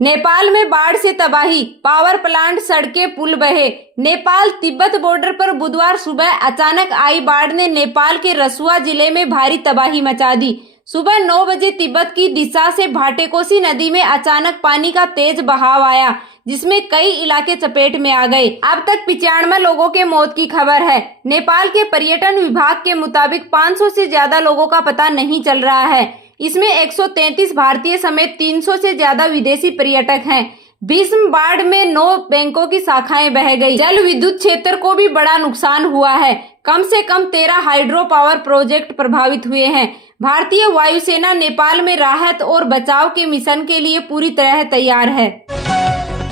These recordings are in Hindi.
नेपाल में बाढ़ से तबाही, पावर प्लांट, सड़कें, पुल बहे। नेपाल तिब्बत बॉर्डर पर बुधवार सुबह अचानक आई बाढ़ ने नेपाल के रसुआ जिले में भारी तबाही मचा दी। सुबह 9 बजे तिब्बत की दिशा से भाटेकोशी नदी में अचानक पानी का तेज बहाव आया, जिसमें कई इलाके चपेट में आ गए। अब तक 95 लोगों के मौत की खबर है। नेपाल के पर्यटन विभाग के मुताबिक 500 से ज्यादा लोगों का पता नहीं चल रहा है। इसमें 133 भारतीय समेत 300 से ज्यादा विदेशी पर्यटक हैं। भीषण बाढ़ में 9 बैंकों की शाखाएं बह गई। जल विद्युत क्षेत्र को भी बड़ा नुकसान हुआ है। कम से कम 13 हाइड्रो पावर प्रोजेक्ट प्रभावित हुए हैं। भारतीय वायुसेना नेपाल में राहत और बचाव के मिशन के लिए पूरी तरह तैयार है।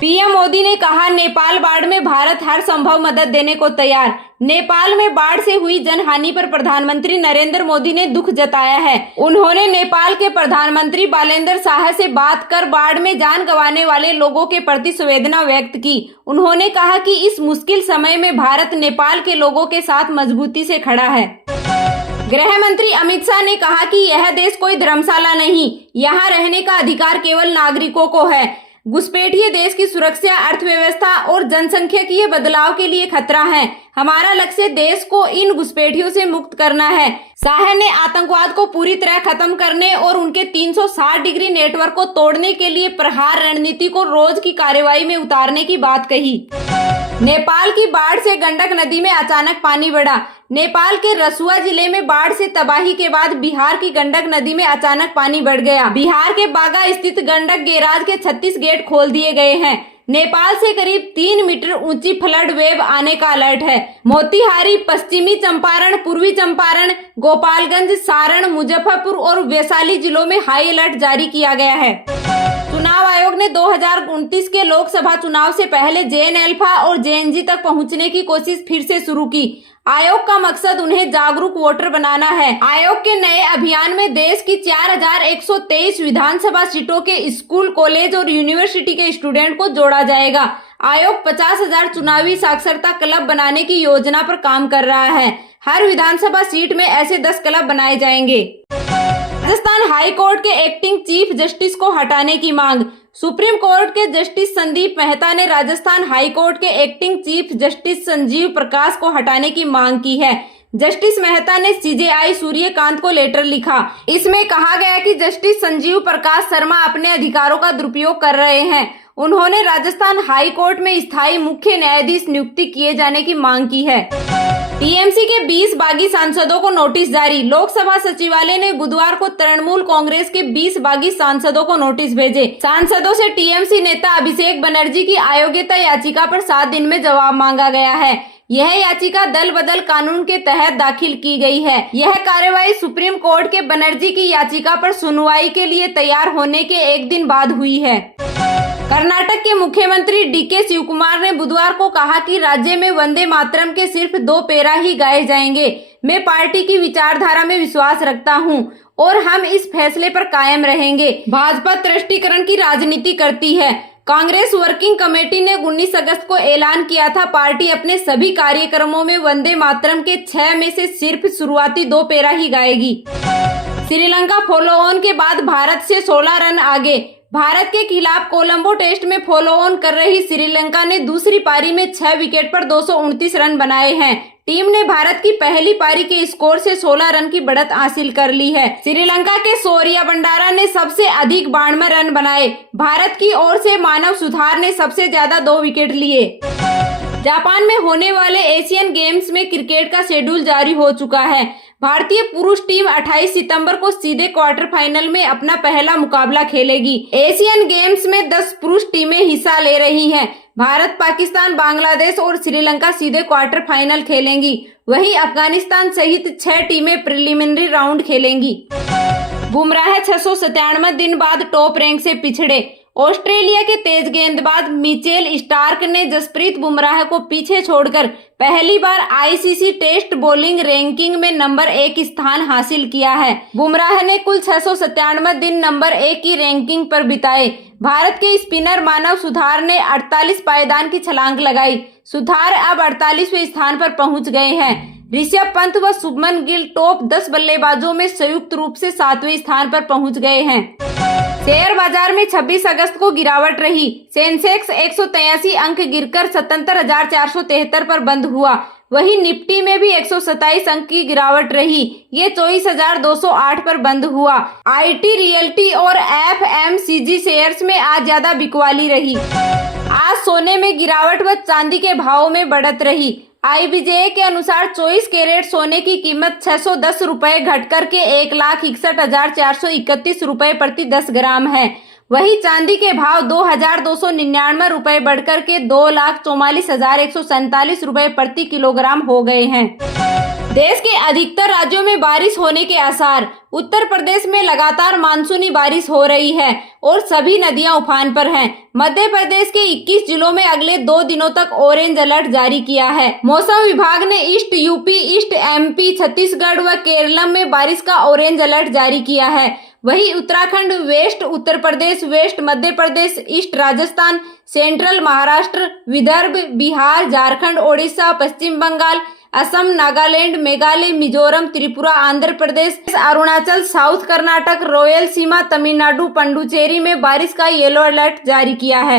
पीएम मोदी ने कहा, नेपाल बाढ़ में भारत हर संभव मदद देने को तैयार। नेपाल में बाढ़ से हुई जनहानि पर प्रधानमंत्री नरेंद्र मोदी ने दुख जताया है। उन्होंने नेपाल के प्रधानमंत्री बालेंद्र शाह से बात कर बाढ़ में जान गंवाने वाले लोगों के प्रति संवेदना व्यक्त की। उन्होंने कहा कि इस मुश्किल समय में भारत नेपाल के लोगों के साथ मजबूती से खड़ा है। गृह मंत्री अमित शाह ने कहा कि यह देश कोई धर्मशाला नहीं, यहाँ रहने का अधिकार केवल नागरिकों को है। घुसपैठिए देश की सुरक्षा, अर्थव्यवस्था और जनसंख्यिकीय बदलाव के लिए खतरा है। हमारा लक्ष्य देश को इन घुसपैठियों से मुक्त करना है। शाह ने आतंकवाद को पूरी तरह खत्म करने और उनके 360 डिग्री नेटवर्क को तोड़ने के लिए प्रहार रणनीति को रोज की कार्रवाई में उतारने की बात कही। नेपाल की बाढ़ से गंडक नदी में अचानक पानी बढ़ा। नेपाल के रसुआ जिले में बाढ़ से तबाही के बाद बिहार की गंडक नदी में अचानक पानी बढ़ गया। बिहार के बागा स्थित गंडक बैराज के 36 गेट खोल दिए गए हैं। नेपाल से करीब 3 मीटर ऊंची फ्लड वेव आने का अलर्ट है। मोतिहारी, पश्चिमी चंपारण, पूर्वी चंपारण, गोपालगंज, सारण, मुजफ्फरपुर और वैशाली जिलों में हाई अलर्ट जारी किया गया है। चुनाव आयोग ने 2029 के लोकसभा चुनाव से पहले JN-अल्फा और JNG तक पहुंचने की कोशिश फिर से शुरू की। आयोग का मकसद उन्हें जागरूक वोटर बनाना है। आयोग के नए अभियान में देश की 4123 विधानसभा सीटों के स्कूल, कॉलेज और यूनिवर्सिटी के स्टूडेंट को जोड़ा जाएगा। आयोग 50,000 चुनावी साक्षरता क्लब बनाने की योजना पर काम कर रहा है। हर विधानसभा सीट में ऐसे 10 क्लब बनाए जाएंगे। राजस्थान हाई कोर्ट के एक्टिंग चीफ जस्टिस को हटाने की मांग। सुप्रीम कोर्ट के जस्टिस संदीप मेहता ने राजस्थान हाई कोर्ट के एक्टिंग चीफ जस्टिस संजीव प्रकाश को हटाने की मांग की है। जस्टिस मेहता ने CJI सूर्यकांत को लेटर लिखा। इसमें कहा गया कि जस्टिस संजीव प्रकाश शर्मा अपने अधिकारों का दुरुपयोग कर रहे हैं। उन्होंने राजस्थान हाई कोर्ट में स्थायी मुख्य न्यायाधीश नियुक्ति किए जाने की मांग की है। टीएमसी के 20 बागी सांसदों को नोटिस जारी। लोकसभा सचिवालय ने बुधवार को तृणमूल कांग्रेस के 20 बागी सांसदों को नोटिस भेजे। सांसदों से टीएमसी नेता अभिषेक बनर्जी की अयोग्यता याचिका पर 7 दिन में जवाब मांगा गया है। यह याचिका दल बदल कानून के तहत दाखिल की गई है। यह कार्रवाई सुप्रीम कोर्ट के बनर्जी की याचिका पर सुनवाई के लिए तैयार होने के 1 दिन बाद हुई है। कर्नाटक के मुख्यमंत्री DK शिवकुमार ने बुधवार को कहा कि राज्य में वंदे मातरम के सिर्फ 2 पैरा ही गाए जाएंगे। मैं पार्टी की विचारधारा में विश्वास रखता हूं और हम इस फैसले पर कायम रहेंगे। भाजपा तुष्टीकरण की राजनीति करती है। कांग्रेस वर्किंग कमेटी ने 19 अगस्त को ऐलान किया था, पार्टी अपने सभी कार्यक्रमों में वंदे मातरम के 6 में से सिर्फ शुरुआती 2 पैरा ही गाएगी। श्रीलंका फॉलो ऑन के बाद भारत से 16 रन आगे। भारत के खिलाफ कोलंबो टेस्ट में फॉलो ऑन कर रही श्रीलंका ने दूसरी पारी में 6 विकेट पर 229 रन बनाए हैं। टीम ने भारत की पहली पारी के स्कोर से 16 रन की बढ़त हासिल कर ली है। श्रीलंका के शौर्या बंडारा ने सबसे अधिक 92 रन बनाए। भारत की ओर से मानव सुथार ने सबसे ज्यादा 2 विकेट लिए। जापान में होने वाले एशियन गेम्स में क्रिकेट का शेड्यूल जारी हो चुका है। भारतीय पुरुष टीम 28 सितंबर को सीधे क्वार्टर फाइनल में अपना पहला मुकाबला खेलेगी। एशियन गेम्स में 10 पुरुष टीमें हिस्सा ले रही हैं। भारत, पाकिस्तान, बांग्लादेश और श्रीलंका सीधे क्वार्टर फाइनल खेलेंगी। वहीं अफगानिस्तान सहित 6 टीमें प्रिलिमिनरी राउंड खेलेंगी। बुमराह 697 दिन बाद टॉप रैंक से पिछड़े। ऑस्ट्रेलिया के तेज गेंदबाज मिचेल स्टार्क ने जसप्रीत बुमराह को पीछे छोड़कर पहली बार ICC टेस्ट बॉलिंग रैंकिंग में नंबर 1 स्थान हासिल किया है। बुमराह ने कुल 697 दिन नंबर 1 की रैंकिंग पर बिताए। भारत के स्पिनर मानव सुथार ने 48 पायदान की छलांग लगाई। सुथार अब 48वें स्थान पर पहुंच गए हैं। ऋषभ पंत व शुभमन गिल टॉप 10 बल्लेबाजों में संयुक्त रूप से 7वें स्थान पर पहुंच गए हैं। शेयर बाजार में 26 अगस्त को गिरावट रही। सेंसेक्स 183 अंक गिरकर 77,473 पर बंद हुआ। वहीं निफ्टी में भी 127 अंक की गिरावट रही। ये 24,208 पर बंद हुआ। आईटी, रियल्टी और एफएमसीजी शेयर्स में आज ज्यादा बिकवाली रही। आज सोने में गिरावट व चांदी के भाव में बढ़त रही। IBJ के अनुसार 24 कैरेट सोने की कीमत 610 रुपए घटकर के 1,61,431 रुपए प्रति 10 ग्राम है। वहीं चांदी के भाव 2,299 रुपए बढ़कर के 2,44,147 रुपए प्रति किलोग्राम हो गए हैं। देश के अधिकतर राज्यों में बारिश होने के आसार। उत्तर प्रदेश में लगातार मानसूनी बारिश हो रही है और सभी नदियां उफान पर हैं। मध्य प्रदेश के 21 जिलों में अगले 2 दिनों तक ऑरेंज अलर्ट जारी किया है। मौसम विभाग ने east UP, east MP, Chhattisgarh व केरलम में बारिश का ऑरेंज अलर्ट जारी किया है। वहीं Uttarakhand, waste Uttar Pradesh, waste Madhya Pradesh, east Rajasthan, central Maharashtra, Vidarbha, Bihar, Jharkhand, Odisha, पश्चिम बंगाल, असम, नागालैंड, मेघालय, मिजोरम, त्रिपुरा, आंध्र प्रदेश, अरुणाचल, साउथ कर्नाटक, रॉयल सीमा, तमिलनाडु, पुडुचेरी में बारिश का येलो अलर्ट जारी किया है।